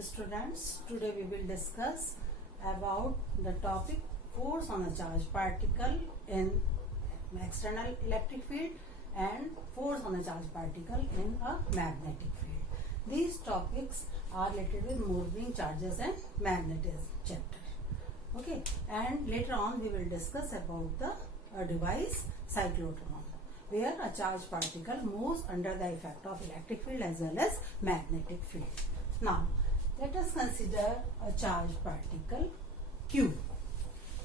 Students, today we will discuss about the topic force on a charged particle in external electric field and force on a charged particle in a magnetic field. These topics are related with moving charges and magnetism chapter. Okay, and later on we will discuss about the device cyclotron, where a charged particle moves under the effect of electric field as well as magnetic field. Now, let us consider a charged particle Q.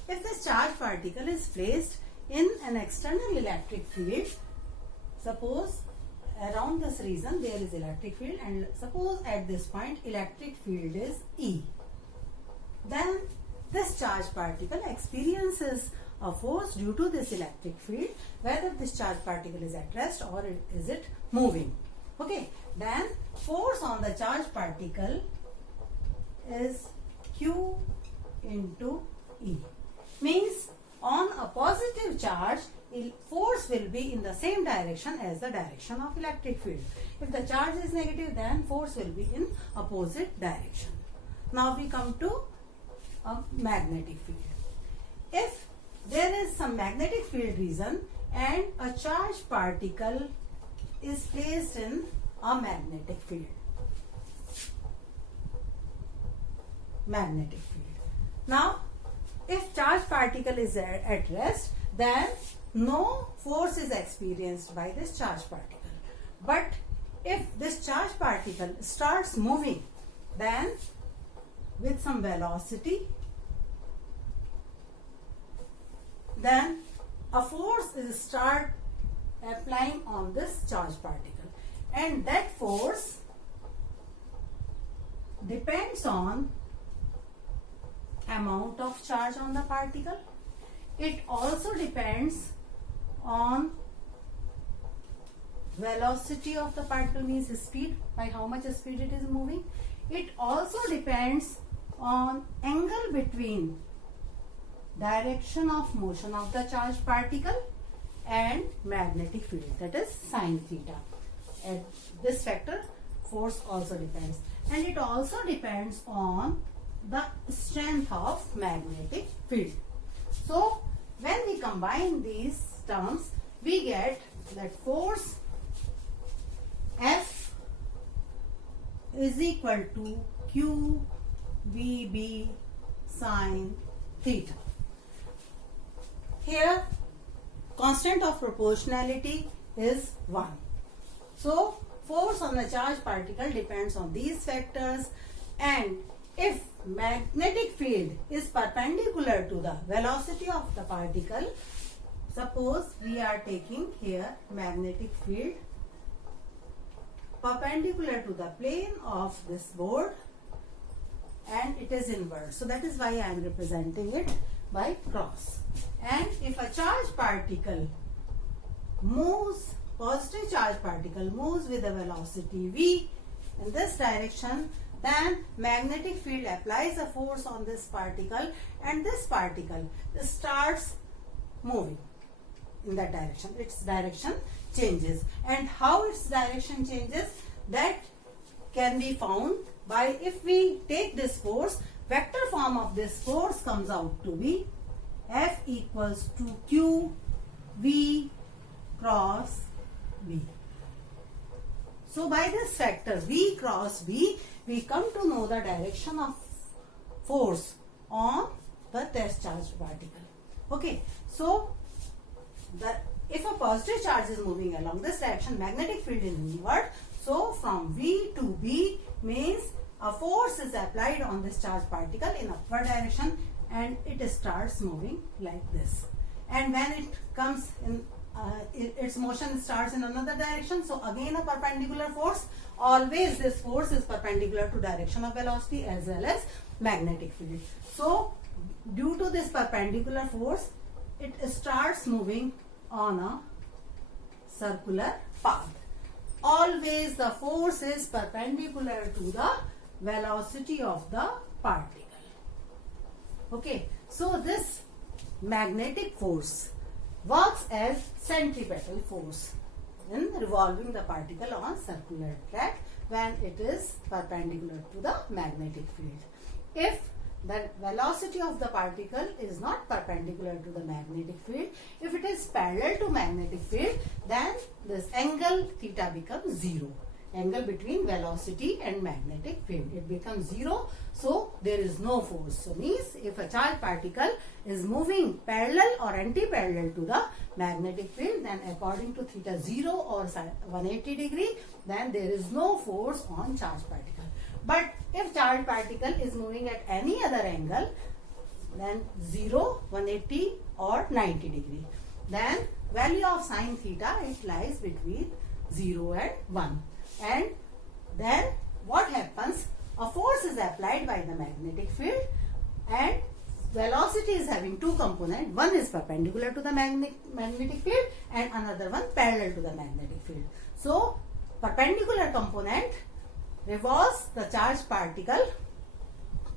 If this charged particle is placed in an external electric field, suppose around this region there is electric field, and suppose at this point electric field is E, then this charged particle experiences a force due to this electric field, whether this charged particle is at rest or is it moving. Okay, then force on the charged particle is Q into E. Means on a positive charge, force will be in the same direction as the direction of electric field. If the charge is negative, then force will be in opposite direction. Now we come to a magnetic field. If there is some magnetic field region and a charged particle is placed in a magnetic field. Now, if charged particle is at rest, then no force is experienced by this charged particle. But if this charged particle starts moving, then with some velocity, then a force is start applying on this charged particle, and that force depends on amount of charge on the particle. It also depends on velocity of the particle, means speed, by how much speed it is moving. It also depends on angle between direction of motion of the charged particle and magnetic field, that is sin theta. And this factor force also depends, and it also depends on the strength of magnetic field. So when we combine these terms, we get that force F is equal to Q VB sin theta. Here constant of proportionality is 1. So force on a charged particle depends on these factors, and if magnetic field is perpendicular to the velocity of the particle, suppose we are taking here magnetic field perpendicular to the plane of this board and it is inward, so that is why I am representing it by cross. And if a charged particle moves, positive charged particle moves with a velocity v in this direction, then magnetic field applies a force on this particle and this particle starts moving in that direction. Its direction changes, and how its direction changes, that can be found by, if we take this force, vector form of this force comes out to be F equals to Q V cross V. So by this factor V cross V, we come to know the direction of force on the test charged particle. Okay, so if a positive charge is moving along this direction, magnetic field is inward. So from V to B means a force is applied on this charged particle in upward direction, and it starts moving like this. And when it comes in, its motion starts in another direction, so again a perpendicular force. Always this force is perpendicular to direction of velocity as well as magnetic field. So due to this perpendicular force, it starts moving on a circular path. Always the force is perpendicular to the velocity of the particle. Okay, so this magnetic force works as centripetal force in revolving the particle on circular track when it is perpendicular to the magnetic field. If the velocity of the particle is not perpendicular to the magnetic field, if it is parallel to magnetic field, then this angle theta becomes 0. Angle between velocity and magnetic field, it becomes 0. So there is no force. So means if a charged particle is moving parallel or anti-parallel to the magnetic field, then according to theta 0 or 180 degree, then there is no force on charged particle. But if charged particle is moving at any other angle, then 0, 180 or 90 degree, then value of sine theta, it lies between 0 and 1. And then what happens? A force is applied by the magnetic field, and velocity is having two components. One is perpendicular to the magnetic field and another one parallel to the magnetic field. So perpendicular component revolves the charged particle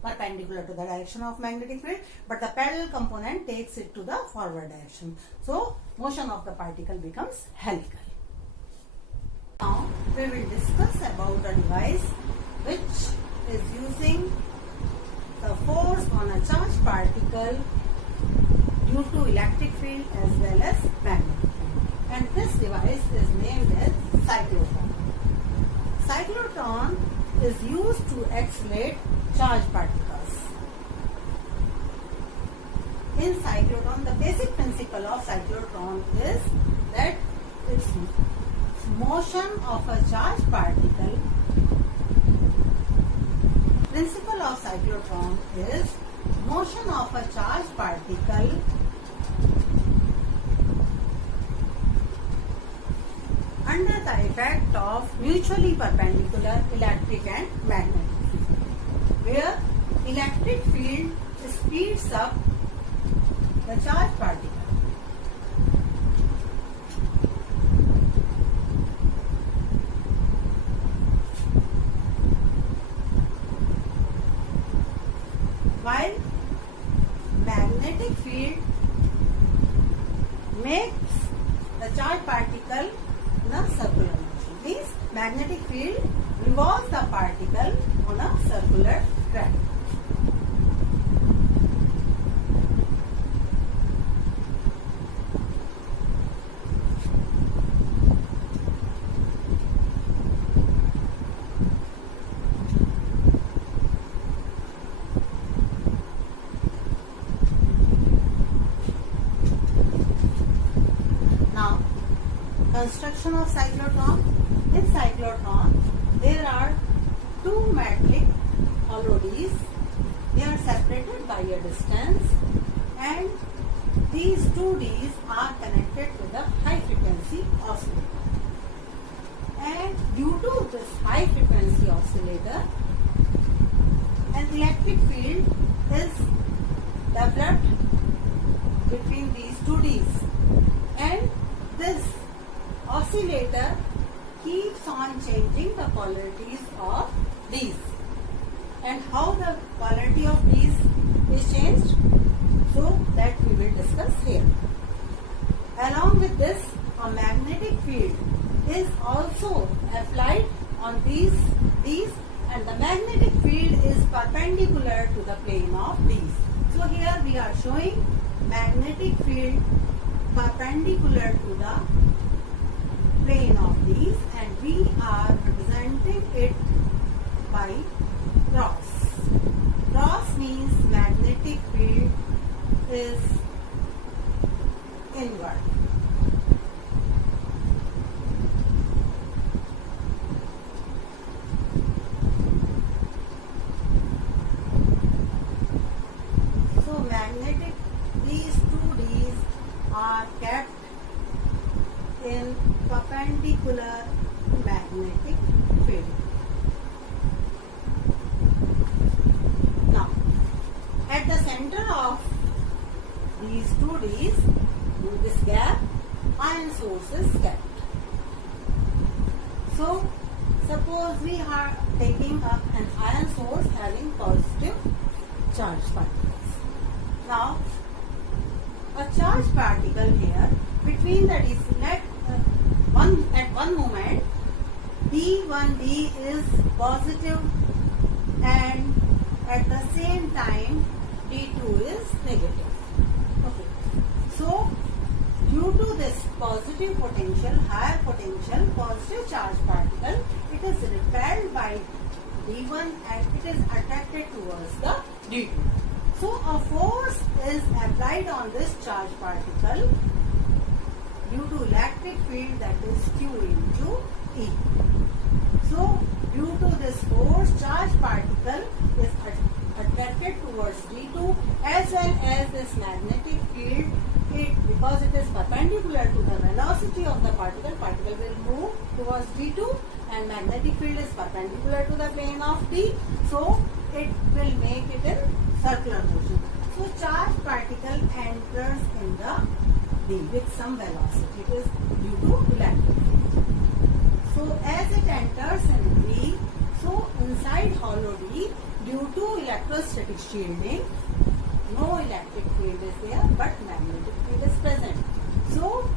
perpendicular to the direction of magnetic field, but the parallel component takes it to the forward direction. So motion of the particle becomes helical. Now we will discuss about a device which is using the force on a charged particle due to electric field as well as magnetic field. And this device is named as cyclotron. Cyclotron is used to accelerate charged particles. In cyclotron, the basic principle of cyclotron is that its motion of a charged particle. Principle of cyclotron is motion of a charged particle under the effect of mutually perpendicular electric and magnetic field, where electric field speeds up the charged particle. While magnetic field makes the charged particle in a circular motion. Means magnetic field revolves the particle on a circular track. Construction of cyclotron. In cyclotron, there are two metallic hollow discs. They are separated by a distance, and these two discs are connected with a high frequency oscillator. And due to this high frequency oscillator, an electric field is developed between these two discs, and this oscillator keeps on changing the polarities of these. And how the polarity of these is changed? So that we will discuss here. Along with this, a magnetic field is also applied on these, and the magnetic field is perpendicular to the plane of these. So here we are showing magnetic field perpendicular to the plane of these, and we are representing it by cross. Cross means magnetic field is inward. So magnetic, these two D's are kept in perpendicular magnetic field. Now, at the center of these two D's, in this gap, ion source is kept. So, suppose we are taking up an ion source having positive charged particles. Now, a charged particle here between the D's, at one moment D1D is positive and at the same time D2 is negative. Okay. So due to this positive potential, higher potential, positive charge particle, it is repelled by D1 and it is attracted towards the D2. So a force is applied on this charge particle due to electric field, that is Q into E. So due to this force, charge particle is attracted towards D2 as well as this magnetic field. Because it is perpendicular to the velocity of the particle will move towards D2 and magnetic field is perpendicular to the plane of D. So it will make it in circular motion. So charge particle enters in the D with some velocity. It is due to electric field. So as it enters in D, so inside hollow D, due to electrostatic shielding, no electric field is there but magnetic field is present. So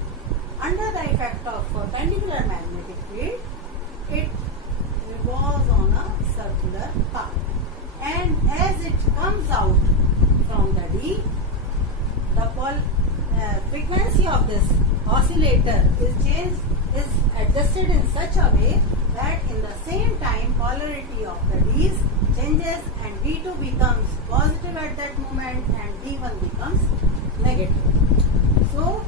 under the effect of perpendicular magnetic field, it revolves on a circular path. And as it comes out from the D, the frequency of this oscillator is adjusted in such a way that in the same time polarity of the D's changes and D2 becomes positive at that moment and D1 becomes negative. So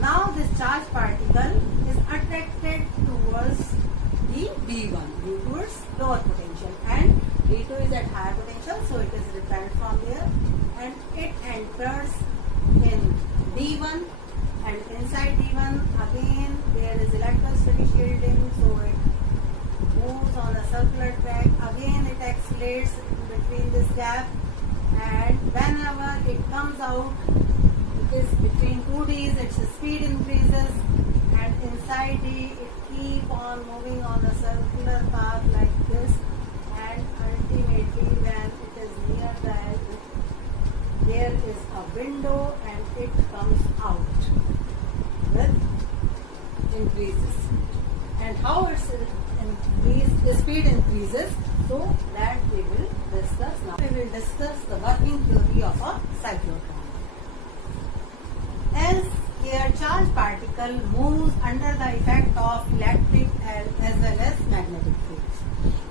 now this charge particle is attracted towards the D1 due to its lower potential and D2 is at higher potential, so it is repelled from there and it enters in D1 and inside D1 again there is electrostatic shielding, so it moves on a circular track. Again it accelerates between this gap and whenever it comes out, it is between 2 D's, its speed increases and inside D it keep on moving on a circular path like this and ultimately when it is near the edge, there is a window and it comes out with increases. And how its speed increases, so that we will discuss now. We will discuss the working theory of a cyclotron. As a charge particle moves under the effect of electric as well as magnetic fields.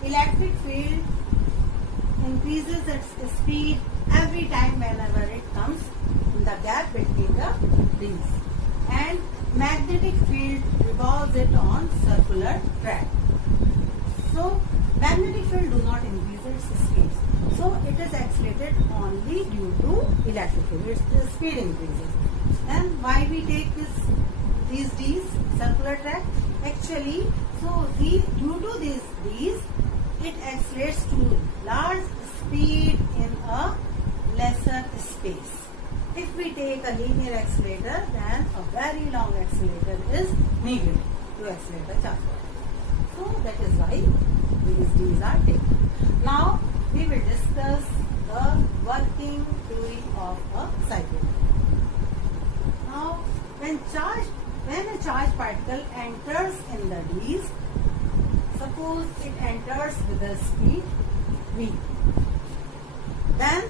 Electric field increases its speed every time whenever it comes in the gap between the D's. And magnetic field revolves it on circular track. So magnetic field do not increase its speed. So it is accelerated only due to electric field. Its speed increases. And why we take these D's circular track? Actually, so due to these D's, it accelerates to large speed in a lesser space. If we take a linear accelerator, then a very long accelerator is needed to accelerate a charge particle. So that is why these D's are taken. Now we will discuss the working theory of a cyclotron. Now when a charge particle enters in the D's, suppose it enters with a speed v, then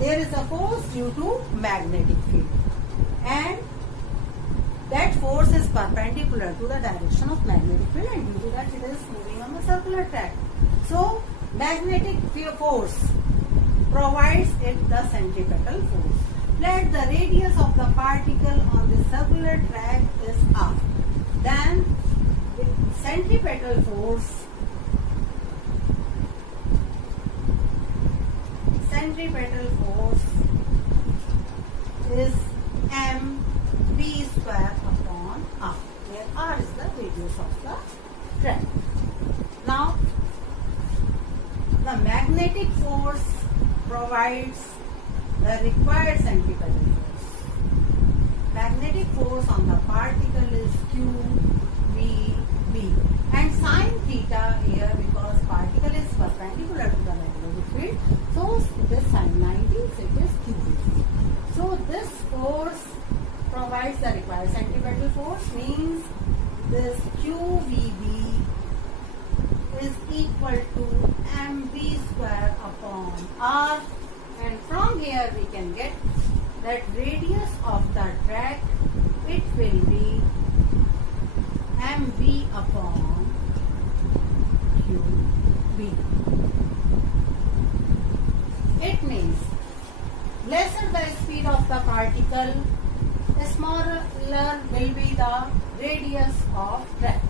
there is a force due to magnetic field and that force is perpendicular to the direction of magnetic field and due to that it is moving on the circular track. So magnetic force provides it the centripetal force. Let the radius of the particle on the circular track is r. Then the centripetal force is mv square upon r, where r is the radius of the track. Now the magnetic force provides the required centripetal force. Magnetic force on the particle is q v b and sine theta here because particle is perpendicular to the magnetic field, so it is sine 90, so it is q v. So this force provides the required centripetal force, means this q v b v square upon r, and from here we can get that radius of the track, it will be mv upon qb. It means lesser the speed of the particle, smaller will be the radius of track.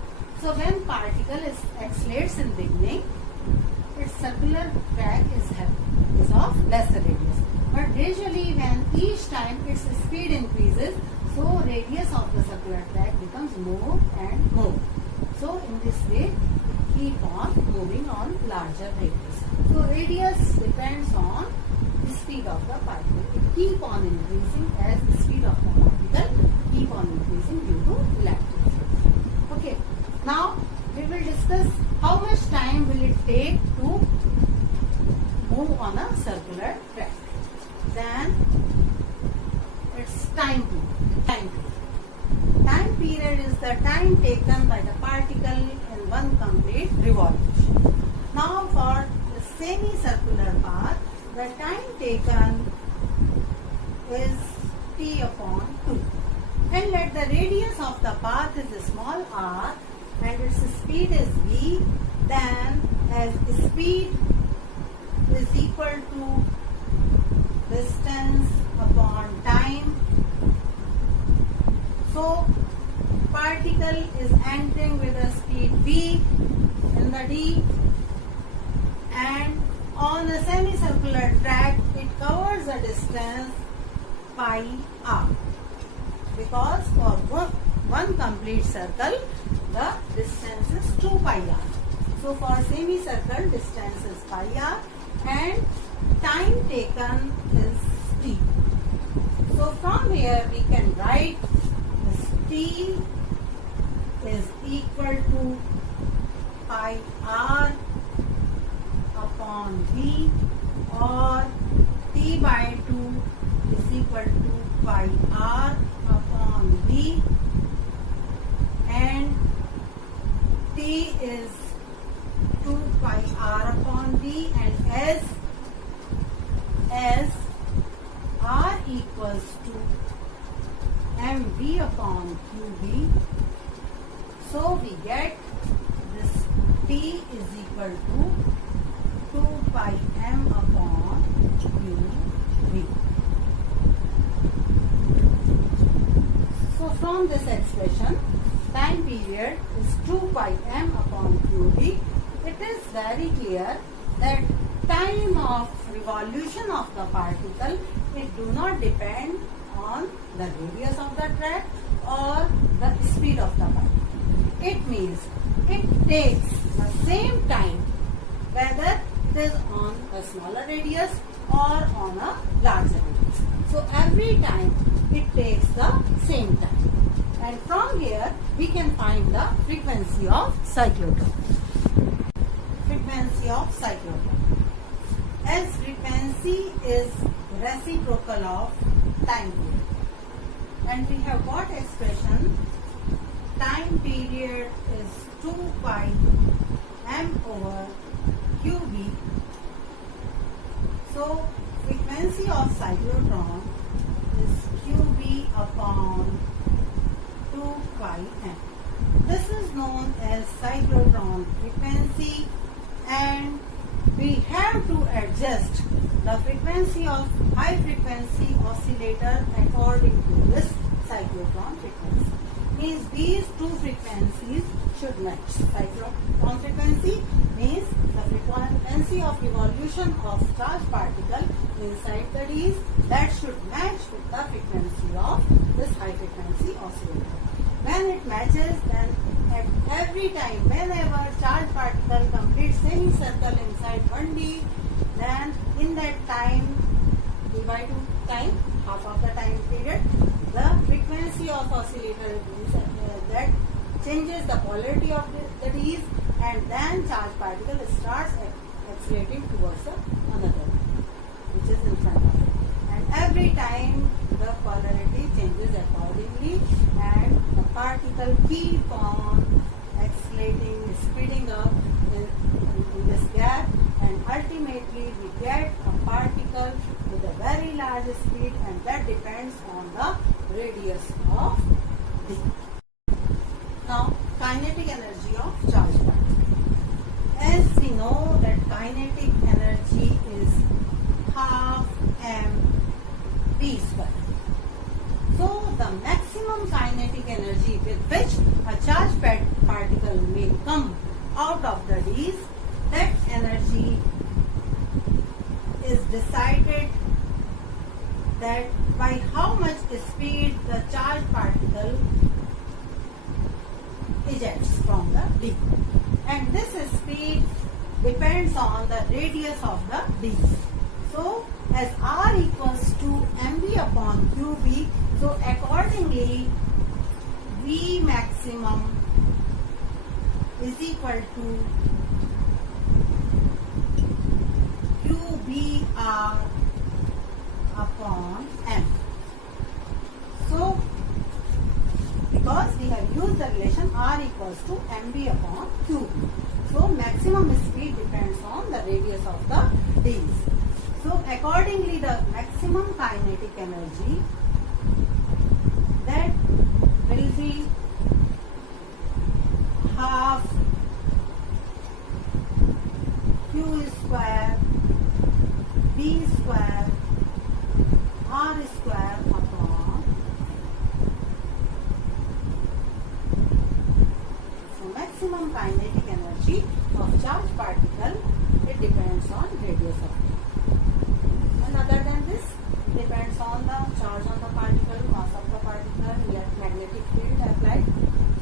So when particle accelerates in beginning, its circular track is of lesser radius. But gradually when each time its speed increases, so radius of the circular track becomes more and more. So in this way, keep on moving on larger radius. So radius depends on the speed of the particle. It keep on increasing as the speed of the particle keep on increasing due to electric field. Okay. Now we will discuss how much time will it take to move on a circular track. Then it's time period. Time period is the time taken by the particle in one complete revolution. Now for the semicircular path, the time taken is t upon 2. And let the radius of the path is a small r and its speed is v, then as speed is equal to distance upon time. So particle is entering with a speed v in the d, and on a semicircular track it covers a distance pi r, because for one complete circle the distance is 2 pi r. So for semicircle distance is pi r and time taken is t. So from here we can write this t is equal to pi r upon v, or t by 2 is equal to pi r upon v, and t is 2 pi r upon v, and as r equals to mv upon qv, so we get this t is equal to 2 pi m upon qv. So from this expression, time period is 2 pi m upon qv. It is very clear that time of revolution of the particle, it do not depend on the radius of the track or the speed of the particle. It means it takes the same time whether it is on a smaller radius or on a larger radius. So every time it takes the same time. And from here we can find the frequency of cyclotron. Frequency of cyclotron. As frequency is reciprocal of time period, and we have got expression time period is 2 pi m over qv. So frequency of cyclotron is qb upon 2 pi m. This is known as cyclotron frequency, and we have to adjust the frequency of high frequency oscillator according to this cyclotron frequency. Means these two frequencies should match. Cyclotron frequency means the frequency of revolution of charged particle inside the disc, that should match with the frequency of this high frequency oscillator. When it matches, then at every time, whenever charged particle completes semicircle inside 1D, then in that time, d by 2 time, half of the time period, the frequency of oscillator that changes the polarity of the disc, and then charged particle starts accelerating towards another, which is in front of it. And every time the polarity changes accordingly, and the particle keep on accelerating, speeding up in this gap, and charge speed, and that depends on the radius of d. Now, kinetic energy of charge particle. As we know that kinetic energy is half mv square. So, the maximum kinetic energy with which a charged particle may come out of the Ds, that energy is decided that by how much speed the charged particle ejects from the D. And this speed depends on the radius of the Ds. So, as R equals to mv upon qb, so accordingly V maximum is equal to qbr upon m. So, because we have used the relation R equals to mv upon qb. So, maximum speed depends on the radius of the Ds. So, accordingly the maximum kinetic energy that will be half q square b square r square upon. So, maximum kinetic energy of charged particle, it depends on radius of it. And other than this, depends on the charge on the particle, mass of the particle, magnetic field applied.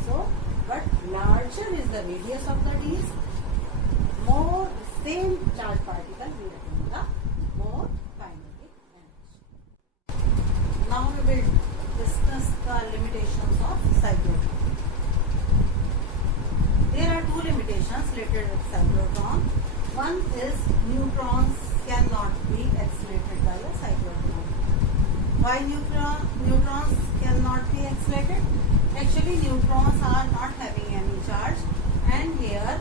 So, but larger is the radius of the Ds, more same charged particle will attain the more kinetic energy. Now we will discuss the limitations of cyclotron. There are two limitations related with cyclotron. One is neutrons cannot be accelerated by a cyclotron. Why neutrons cannot be accelerated? Actually, neutrons are not having any charge, and here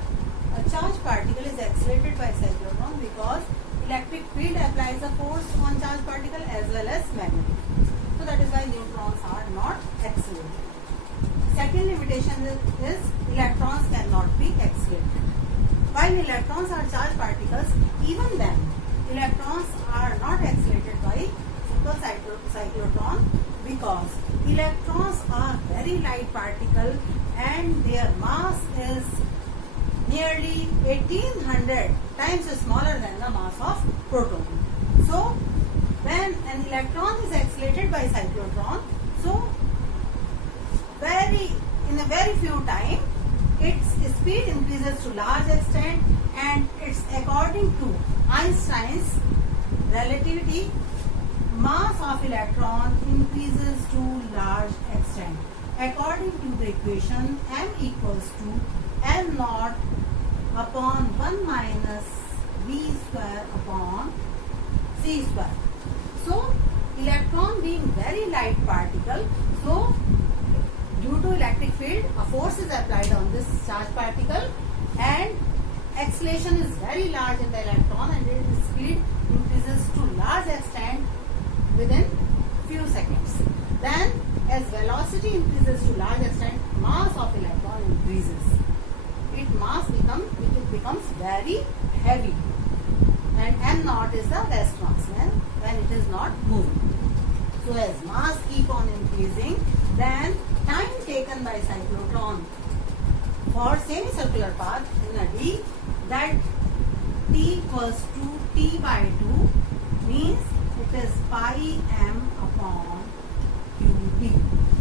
a charged particle is accelerated by cyclotron because electric field applies a force on charged particle as well as magnetic field. So that is why neutrons are not accelerated. Second limitation is electrons cannot be accelerated. While electrons are charged particles, even then electrons are not accelerated by simple cyclotron because electrons are very light particle and their mass is nearly 1800 times smaller than the mass of proton. So, when an electron is accelerated by cyclotron, so in a very few time, its speed increases to large extent, and it's according to Einstein's relativity, mass of electron increases to large extent. According to the equation, m equals to m naught upon 1 minus v square upon c square. So, electron being very light particle, so due to electric field, a force is applied on this charged particle and acceleration is very large in the electron and its speed increases to large extent within few seconds. Then, as velocity increases to large extent, mass of electron increases. It becomes very heavy, and m naught is the rest mass when it is not moving. So, as mass keep on increasing, then time taken by cyclotron for semicircular path in a D, that t equals to t by 2 means it is pi m upon qb.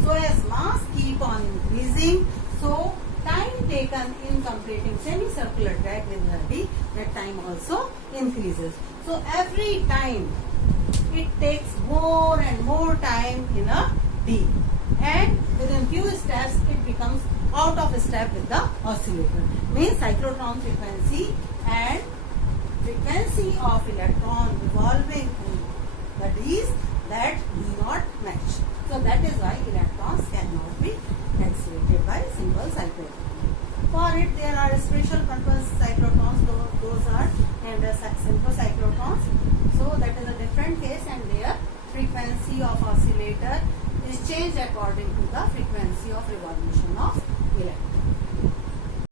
So, as mass keep on increasing, so time taken in completing semicircular track within a D, that time also increases. So, every time it takes more and more time in a D, and within few steps it becomes out of step with the oscillator. Means cyclotron frequency and frequency of electron revolving in the D's, that do not match. So that is why electrons cannot be accelerated by simple cyclotron. For it, there are special purpose cyclotrons. Those are named as simple cyclotrons. So that is a different case, and there frequency of oscillator is changed according to the frequency of revolution of electron.